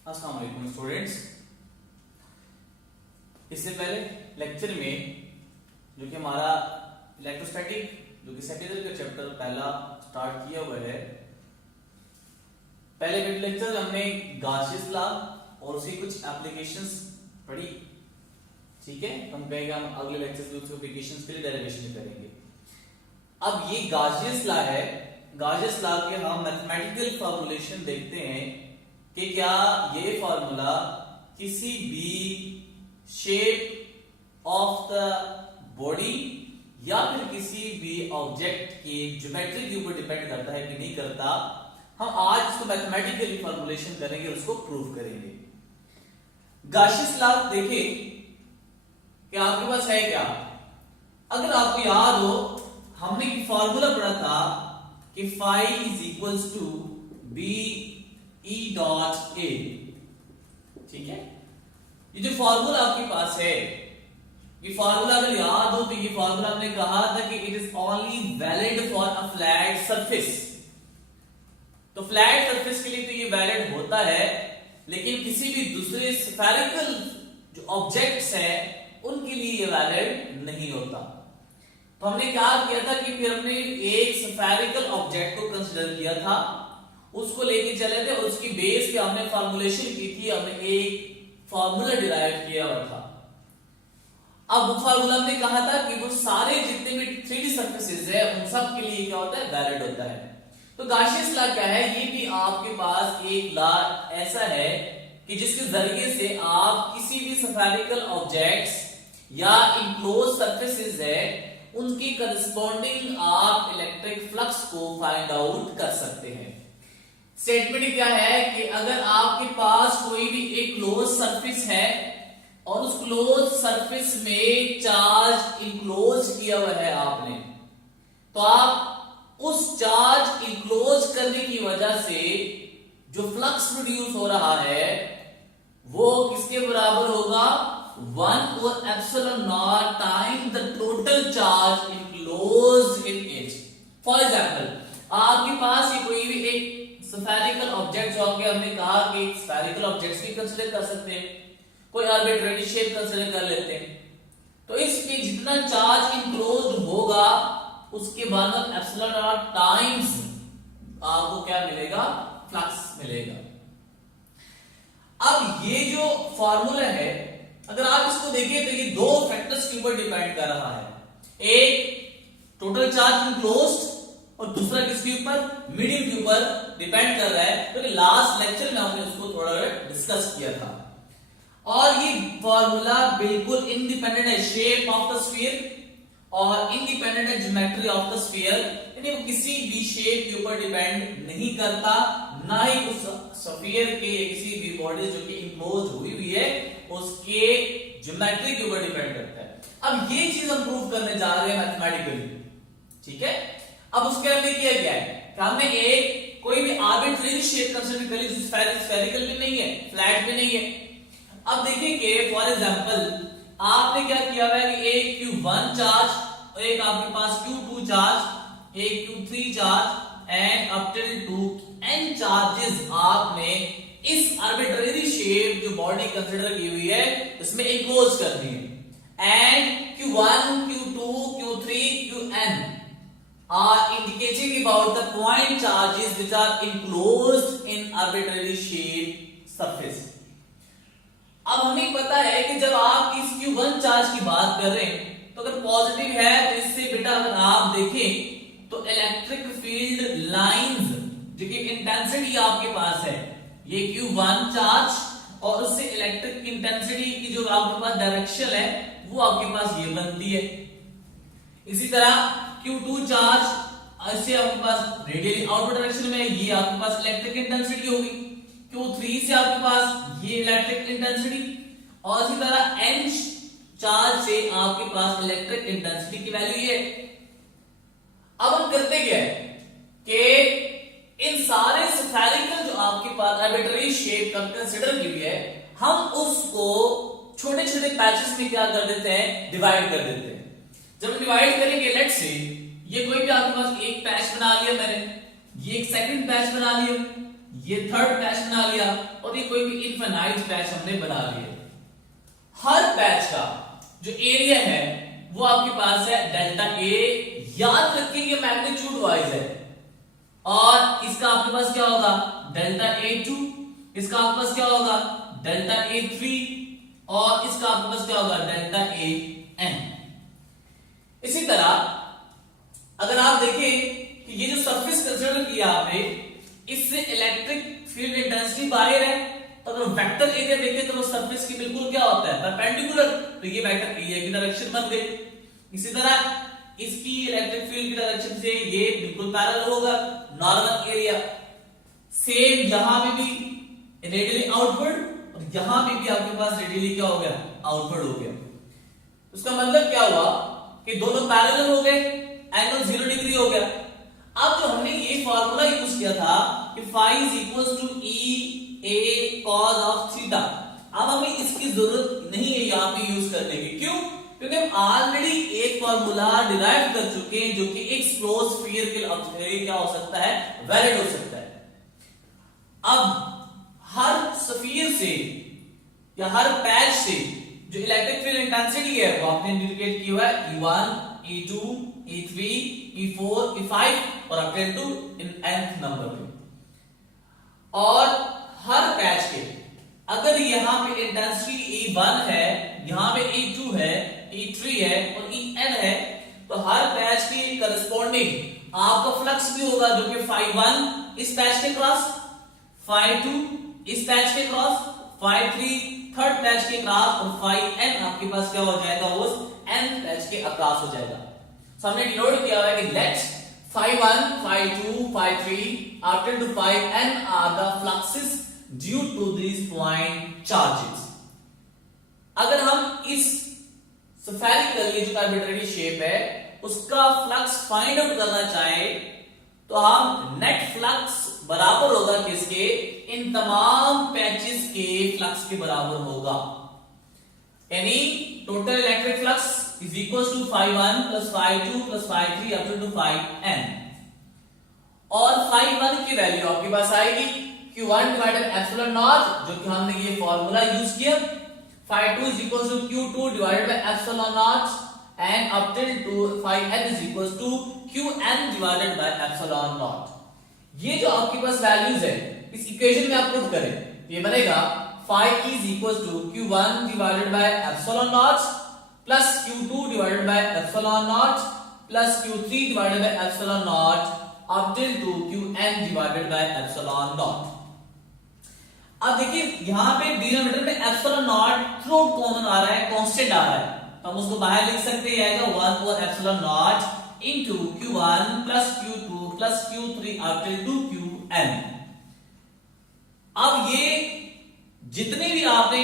अस्सलाम वालेकुम स्टूडेंट्स। इससे पहले लेक्चर में जो कि हमारा इलेक्ट्रोस्टैटिक जो कि सेकेंडरी का चैप्टर पहला स्टार्ट किया हुआ है, पहले वीडियो लेक्चर हमने गाउसियस लॉ और उसकी कुछ एप्लीकेशंस पढ़ी। ठीक है, हम कहेंगे हम अगले लेक्चर में उसके एप्लीकेशंस के लिए डेरिवेशन करेंगे। अब ये गाउसियस लॉ है, गाउसियस लॉ के हम मैथमेटिकल फॉर्मूलेशन देखते हैं कि क्या ये फॉर्मूला किसी भी शेप ऑफ द बॉडी या फिर किसी भी ऑब्जेक्ट की ज्योमेट्री के ऊपर डिपेंड करता है कि नहीं करता। हम आज इसको मैथमेटिकली फॉर्मूलेशन करेंगे और उसको प्रूव करेंगे। गाउसियस लॉ देखें कि आपके पास है क्या। अगर आपको याद हो, हमने एक फॉर्मूला पढ़ा था कि phi is equals to B E dot A. ठीक है, ये जो फॉर्मूला आपके पास है, ये फॉर्मूला अगर याद हो तो ये फॉर्मूला हमने कहा था कि it is only valid for a flat surface. तो फ्लैट सरफेस के लिए तो ये वैलिड होता है, लेकिन किसी भी दूसरे स्फेरिकल जो ऑब्जेक्ट्स हैं उनके लिए ये वैलिड नहीं होता। तो हमने क्या किया था कि फिर हमने एक स्फेरिकल ऑब्जेक्ट को कंसीडर किया था, उसको लेके चले थे, उसकी बेस पे हमने फॉर्मूलेशन की थी, हमने एक फॉर्मूला डिराइव किया हुआ था। अब वो फॉर्मूला हमने कहा था कि वो सारे जितने भी 3D सर्फेसेस है उन सब के लिए क्या होता है, वैलिड होता है। तो गाउसियस लॉ क्या है, ये भी आपके पास एक लॉ ऐसा है कि जिसके जरिए से आप किसी भी स्फेरिकल ऑब्जेक्ट्स या इनक्लोज सर्फेसेस है उनकी करस्पॉन्डिंग आप इलेक्ट्रिक फ्लक्स को फाइंड आउट कर सकते हैं। स्टेटमेंट क्या है कि अगर आपके पास कोई भी एक क्लोज सरफेस है और उस क्लोज सरफेस में चार्ज इनक्लोज किया हुआ है आपने, तो आप उस चार्ज इनक्लोज करने की वजह से जो फ्लक्स प्रोड्यूस हो रहा है वो किसके बराबर होगा, 1 और epsilon not time the total charge enclosed in it. For example, आपके पास ये कोई भी एक स्फेरिकल ऑब्जेक्ट जो आपके हमने कहा कि स्फेरिकल ऑब्जेक्ट्स भी कंसीडर कर सकते हैं, कोई आर्बिट्रेरी शेप कंसीडर कर लेते हैं, तो इसके जितना चार्ज इनक्लोज्ड होगा उसके बाद एप्सिलॉन नॉट टाइम्स आपको क्या मिलेगा, फ्लक्स मिलेगा। अब ये जो फॉर्मूला है अगर आप इसको देखिए तो ये दो फैक्टर्स के ऊपर डिपेंड कर रहा है, एक टोटल चार्ज इनक्लोज्ड और दूसरा किसके ऊपर, मीडियम के ऊपर डिपेंड कर रहा है। क्योंकि तो लास्ट लेक्चर में हमने उसको थोड़ा डिस्कस किया था। और ये फॉर्मूला बिल्कुल इंडिपेंडेंट है शेप ऑफ द स्फीयर और इंडिपेंडेंट है ज्योमेट्री ऑफ द स्फीयर, यानी वो किसी भी शेप के ऊपर डिपेंड नहीं करता, ना ही उस स्फीयर के किसी भी बॉडी जो कि इनक्लोज्ड हुई है उसके ज्योमेट्री के ऊपर डिपेंड करता है। अब ये चीज हम प्रूव करने जा रहे हैं मैथमेटिकली। ठीक है, अब उसके अंदर किया गया है कि हमने एक कोई भी आर्बिट्रेरी शेप कंसीडर कर ली जो स्फेरिकल भी नहीं है, फ्लैट भी नहीं है। अब देखेंगे फॉर एग्जांपल आपने क्या किया है कि एक Q1 चार्ज, एक आपके पास Q2 चार्ज, एक Q3 charge and up till 2n charges आपने इस आर्बिट्रेरी शेप जो बॉडी कंसीडर की हुई है उसमें इनक्लोज कर दी है। And Q1, Q2, Q3, Qn are indicating about the point charges which are enclosed in arbitrary shape surface। अब हमें पता है कि जब आप इस Q1 चार्ज की बात कर रहे हैं तो अगर पॉजिटिव है तो इससे बेटा अगर आप देखें तो इलेक्ट्रिक फील्ड लाइंस जो कि इंटेंसिटी आपके पास है, ये Q1 चार्ज और उससे इलेक्ट्रिक इंटेंसिटी की जो आपके पास डायरेक्शन है वो आपके पास ये बनती है। इसी तरह Q2 चार्ज ऐसे आपके पास रेडियली आउटवर्ड डायरेक्शन में, ये आपके पास इलेक्ट्रिक इंटेंसिटी होगी। Q3 से आपके पास ये इलेक्ट्रिक इंटेंसिटी, और इसी तरह N चार्ज से आपके पास इलेक्ट्रिक इंटेंसिटी की वैल्यू ये। अब हम करते क्या है कि इन सारे स्फेरिकल जो आपके पास आर्बिट्रेरी शेप का कंसीडर की हुई है, हम उसको छोटे छोटे पैचेस में क्या कर देते हैं, डिवाइड कर देते हैं। जब डिवाइड करेंगे, लेट्स से ये कोई भी आपके पास एक पैच बना लिया मैंने, ये एक सेकंड पैच बना लिया, ये थर्ड पैच बना लिया और ये कोई भी इनफिनाइट पैच हमने बना लिया। हर पैच का जो एरिया है वो आपके पास है डेल्टा ए, याद रखिए ये मैग्नीट्यूड वाइज है, और इसका आपके पास क्या होगा डेल्टा A2, इसका आपके पास क्या होगा डेल्टा A3, और इसका आपके पास क्या होगा डेल्टा AN। इसी तरह अगर आप देखें कि ये जो सरफेस कंसीडर किया आपने, इससे इलेक्ट्रिक फील्ड इंटेंसिटी बाहर है, तो अगर वेक्टर एरिया देखें तो वो सरफेस की बिल्कुल क्या होता है परपेंडिकुलर, तो ये वेक्टर एरिया की डायरेक्शन बन गई। इसी तरह इसकी इलेक्ट्रिक फील्ड की डायरेक्शन से ये बिल्कुल पैरेलल होगा नॉर्मल एरिया। सेम यहां पे भी रेडियली आउटवर्ड, और यहां पे भी आपके पास रेडियली क्या हो गया आउटवर्ड हो गया। उसका मतलब क्या हुआ कि दोनों पैरेलल हो गए, एंगल 0 डिग्री हो गया। अब जो हमने ये फार्मूला यूज किया था कि phi is equal to E A cos of theta, अब हमें इसकी जरूरत नहीं है यहां पे यूज करने की। क्यों? क्योंकि हम ऑलरेडी एक फार्मूला डिराइव कर चुके हैं जो कि एक क्लोज स्फीयर के लिए क्या हो सकता है वैलिड हो सकता है। अब हर स्फीयर से या हर पैच से जो इलेक्ट्रिक फील्ड इंटेंसिटी है वो आपने इंडिकेट किया है E1, E2, E3, E4, E5 और अप टू nth नंबर पे। और हर पैच के अगर यहां पे इंटेंसिटी E1 है, यहां पे E2 है, E3 है और En है, तो हर पैच की करस्पॉन्डिंग आपका फ्लक्स भी होगा जो कि phi1 इस पैच के क्रॉस, phi2 इस पैच के क्रॉस, phi3 थर्ड पैच के क्रॉस और phi n आपके पास क्या हो जाएगा वो n पैच के अक्रॉस हो जाएगा। सो हमने डिनोट किया है कि late phi1, phi2, phi3 up to phi n are the fluxes due to these point charges। अगर हम इस स्फेरिकल ये जो आर्बिट्रेरी शेप है उसका फ्लक्स फाइंड आउट करना चाहे तो हम नेट फ्लक्स बराबर होगा किसके, इन तमाम पैचेस के फ्लक्स के बराबर होगा। यानी total electric flux is equal to phi1 plus phi2 plus phi3 up to phi n, और phi1 की वैल्यू आपके पास आएगी q1 डिवाइडेड एप्सिलॉन नॉट, जो कि हमने ये फार्मूला यूज किया, phi2 is equals to q2 divided by epsilon naught and up till to phi n is equals to qn divided by epsilon naught। ये जो आपके पास वैल्यूज है इस इक्वेशन में आप पुट करें तो ये बनेगा phi is equals to q1 divided by epsilon naught plus q2 divided by epsilon naught plus q3 divided by epsilon naught up till to qn divided by epsilon naught। अब देखिए यहां पे डिनोमिनेटर में epsilon not through common आ रहा है, constant आ रहा है, तो हम उसको बाहर लिख सकते हैं, आएगा 1 over epsilon naught into q1 plus q2 plus q3 up to qn। अब ये जितने भी आपने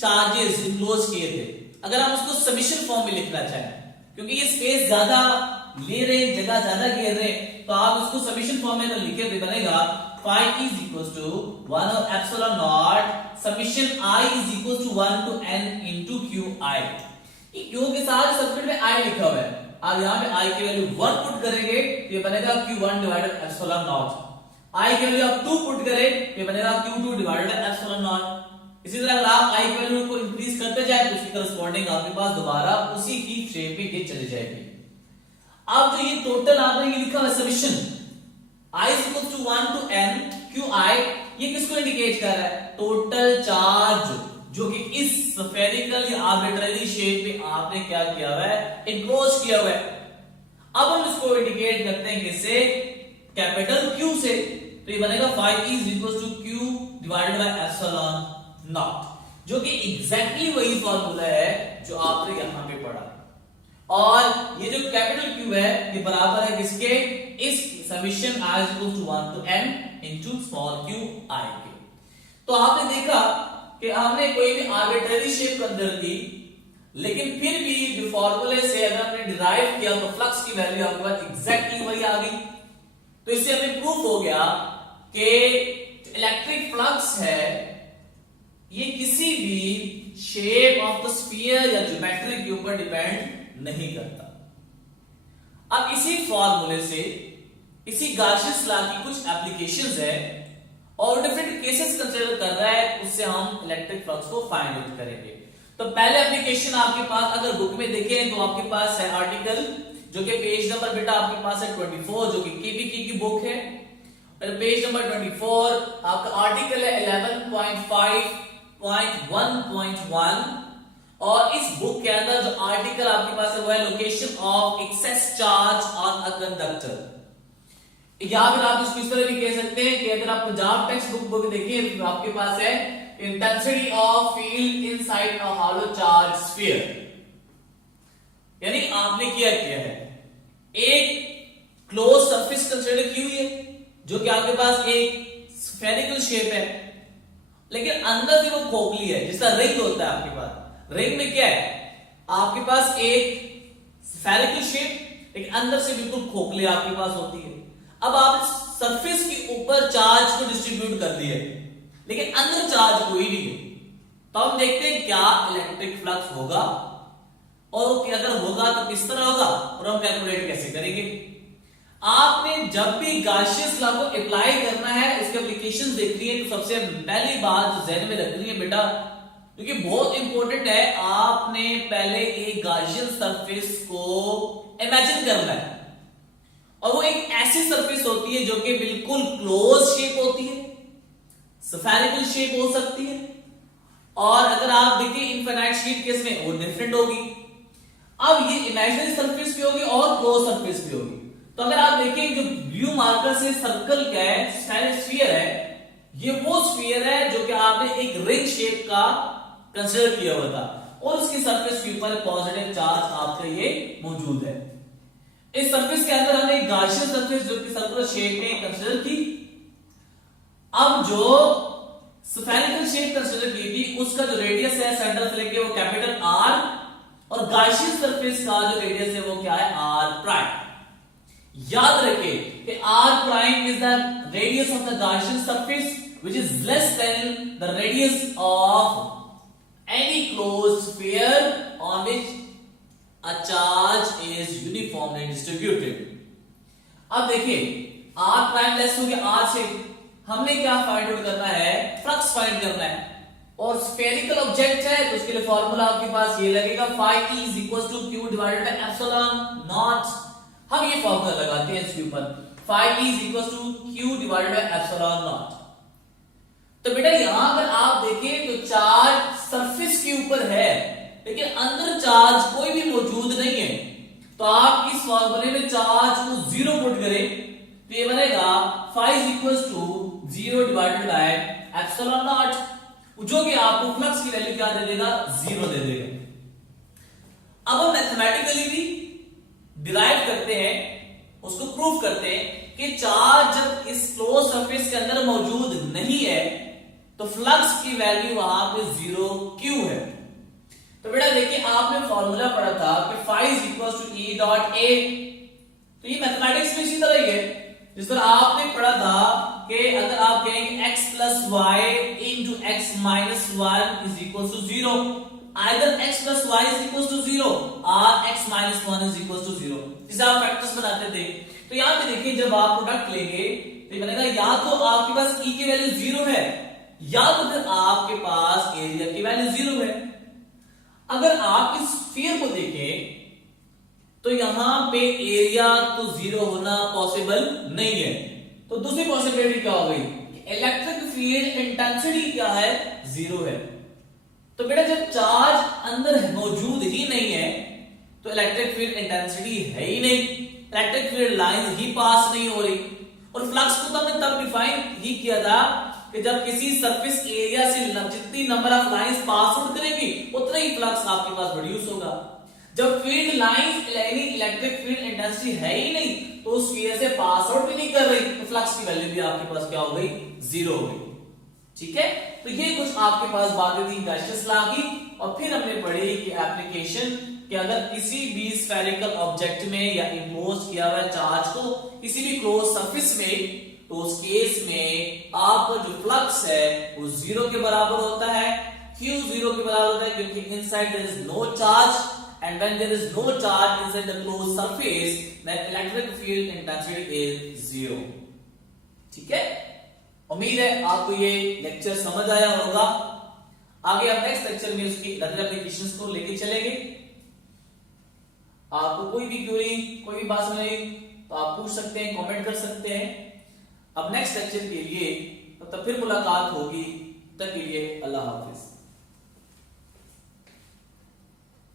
चार्जेस इंक्लोज किए थे, अगर हम उसको समीशन फॉर्म में लिखना चाहें, क्योंकि ये स्पेस ज्यादा ले रहे, जगह ज्यादा घेर रहे, तो आप उसको समीशन फॉर्म में लिखे तो बनेगा phi is equals to 1 of epsilon naught summation I is equals to 1 to n into qi। q के साथ सबस्क्रिप्ट में i लिखा हुआ है, अब यहाँ पे i की वैल्यू 1 पुट करेंगे तो ये बनेगा q1 divided epsilon not, i की वैल्यू आप 2 पुट करें तो ये बनेगा q2 डिवाइडेड एप्सिलॉन नॉट। इसी तरह अगर आप i की वैल्यू को इंक्रीज करते जाए तो उसकी करस्पॉन्डिंग आपके पास दोबारा उसी की शेप में ये चली जाएगी। अब जो ये टोटल आपने ये लिखा है summation I is equal to 1 to n qi, ये किसको इंडिकेट कर रहा है, टोटल चार्ज जो कि इस स्फेरिकल या आर्बिट्रेरी शेप में आपने क्या किया हुआ है इनक्लोज किया हुआ है। अब हम इसको इंडिकेट करते हैं किससे, कैपिटल Q से, तो ये बनेगा phi is equal to q divided by epsilon not, जो कि एग्जैक्टली वही फार्मूला है जो आपने यहां पे पढ़ा। और ये जो कैपिटल Q है ये बराबर है किसके, इस summation I is equal to 1 to n into small q I के। तो आपने देखा कि हमने कोई भी आर्बिट्रेरी शेप कंसीडर की, लेकिन फिर भी जो फार्मूले से अगर हमने डिराइव किया तो फ्लक्स की वैल्यू आपके पास एग्जैक्टली वही आ गई। तो इससे हमें प्रूफ हो गया कि इलेक्ट्रिक फ्लक्स है ये किसी भी शेप ऑफ द स्फीयर या ज्योमेट्री के ऊपर डिपेंड नहीं करता। अब इसी फार्मूले से, इसी गाउसियन लॉ की कुछ एप्लीकेशंस है, और डिफरेंट केसेस कंसीडर कर रहा है, उससे हम इलेक्ट्रिक फ्लक्स को फाइंड आउट करेंगे। तो पहले एप्लीकेशन आपके पास अगर बुक में देखें तो आपके पास है आर्टिकल, जो कि पेज नंबर बेटा आपके पास है 24, जो कि केवीके की बुक है। और पेज नंबर 24 आपका आर्टिकल है 11.5.1.1 और इस बुक के अंदर जो आर्टिकल आपके पास है वो है location of excess charge on a conductor. या फिर आप इसको इस तरह भी कह सकते हैं कि अगर आप पंजाब टेक्स्ट बुक देखिए तो आपके पास है intensity of field inside a hollow charge sphere. यानी आपने क्या किया है, एक क्लोज सरफेस कंसीडर की हुई है जो कि आपके पास एक स्फेरिकल शेप है, लेकिन अंदर से वो खोखली है, जिसका रिंग होता है आपके पास। रिंग में क्या है, आपके पास एक स्फेरिकल शेप, लेकिन अंदर से बिल्कुल खोखली आपके पास होती है। अब आप सरफेस के ऊपर चार्ज को डिस्ट्रीब्यूट कर दिए, लेकिन अंदर चार्ज कोई नहीं है, तो हम देखते हैं क्या इलेक्ट्रिक फ्लक्स होगा, और अगर होगा तो किस तरह होगा, और हम कैलकुलेट कैसे करेंगे। आपने जब भी गाउसियन लॉ को अप्लाई करना है, उसके एप्लीकेशन देखनी है, तो सबसे पहली बात ज़हन में रखनी है बेटा, क्योंकि बहुत इंपॉर्टेंट है, आपने पहले एक गाउसियन सरफेस को इमेजिन करना है, और वो एक ऐसी सरफेस होती है जो कि बिल्कुल क्लोज शेप होती है, स्फेरिकल शेप हो सकती है, और अगर आप देखिए इनफिनाइट शीट केस में वो डिफरेंट होगी। अब ये इमेजिनरी सरफेस भी होगी और क्लोज सरफेस भी होगी। तो अगर आप देखिए जो ब्लू मार्कर से सर्कल क्या है, स्फीयर है, ये वो स्फीयर है जो कि आपने एक रिंग शेप का कंसीडर किया हुआ था, और उसकी सरफेस के ऊपर पॉजिटिव चार्ज आपका ये मौजूद है। इस सरफेस के अंदर हमने एक गाउसियन सरफेस जो कि सर्कुलर शेप में कंसीडर की। अब जो स्फेरिकल शेप कंसीडर की थी, उसका जो रेडियस है सेंटर से लेके वो कैपिटल आर, और गाउसियन सरफेस का जो रेडियस है वो क्या है, आर प्राइम। याद रखें कि R prime is the radius of the Gaussian surface which is less than the radius of any closed sphere on which a charge is uniformly distributed। अब देखिए r प्राइम लेस हो गया r से, हमने क्या फाइंड आउट करना है, flux find करना है, और स्फेरिकल ऑब्जेक्ट है तो उसके लिए फार्मूला आपके पास ये लगेगा phi e is equals to q divided by epsilon naught। हम ये फार्मूला लगाते हैं इसके ऊपर, phi e is equals to q divided by epsilon naught। तो बेटा यहां अगर आप देखें तो चार्ज सरफेस के ऊपर है, लेकिन अंदर चार्ज कोई भी मौजूद नहीं है, तो आप इस फॉर्मूले में चार्ज को जीरो पुट करें तो ये बनेगा phi is equals to 0 divided by epsilon naught, जो कि आपको फ्लक्स की वैल्यू क्या दे देगा, 0 दे देगा। अब हम मैथमेटिकली भी डिराइव करते हैं, उसको प्रूव करते हैं कि चार्ज जब इस क्लोज सरफेस के अंदर मौजूद नहीं है तो फ्लक्स की वैल्यू वहां पे 0 क्यों है। तो बेटा देखिए आपने फॉर्मूला पढ़ा था कि phi is equals to E dot A, तो ये मैथमेटिक्स में इसी तरह ही है, जिस पर आपने पढ़ा था कि अगर आप कहेंगे x plus y into x minus 1 is equals to 0, either x plus y is equals to 0 or x minus 1 is equals to 0, जिसे आप फैक्टर्स बनाते थे। तो यहाँ पे देखिए जब आप प्रोडक्ट लेंगे तो ये बनेगा या तो आपके पास E की वैल्यू 0 है, या तो फिर आपके पास एरिया की वैल्यू 0 है। अगर आप इस स्फीयर को देखें तो यहां पे एरिया तो 0 होना पॉसिबल नहीं है, तो दूसरी पॉसिबिलिटी क्या हो गई, इलेक्ट्रिक फील्ड इंटेंसिटी क्या है, 0 है। तो बेटा जब चार्ज अंदर मौजूद ही नहीं है तो इलेक्ट्रिक फील्ड इंटेंसिटी है ही नहीं, इलेक्ट्रिक फील्ड लाइंस ही पास नहीं हो रही। और फ्लक्स को तो हमने तब डिफाइन ही किया था कि जब किसी सरफेस एरिया से जितनी number of lines pass out करेगी उतना ही फ्लक्स आपके पास प्रोड्यूस होगा। जब field lines electric field intensity है ही नहीं तो उस स्फीयर से पास आउट भी नहीं कर रही, तो फ्लक्स की वैल्यू भी आपके पास क्या हो गई, 0 हो गई। ठीक है, तो ये कुछ आपके पास बातें थी गाउसियन लॉ की। और फिर हमने पढ़ी कि एप्लीकेशन कि अगर किसी भी स्फेरिकल ऑब्जेक्ट में या इंपोज किया हुआ चार्ज को किसी भी क्लोज सरफेस में, तो उस केस में आपका जो फ्लक्स है वो 0 के बराबर होता है, क्यों 0 के बराबर होता है, क्योंकि inside there is no charge, and when there is no charge inside the closed surface then electric field intensity is 0। ठीक है, उम्मीद है आपको ये लेक्चर समझ आया होगा। आगे हम नेक्स्ट लेक्चर में उसकी अदर एप्लीकेशंस को लेके चलेंगे। आपको कोई भी क्वेरी, कोई भी बात समझ नहीं तो आप पूछ सकते हैं, कमेंट कर सकते हैं। अब नेक्स्ट लेक्चर के लिए तब फिर मुलाकात होगी, तब के लिए अल्लाह हाफिज।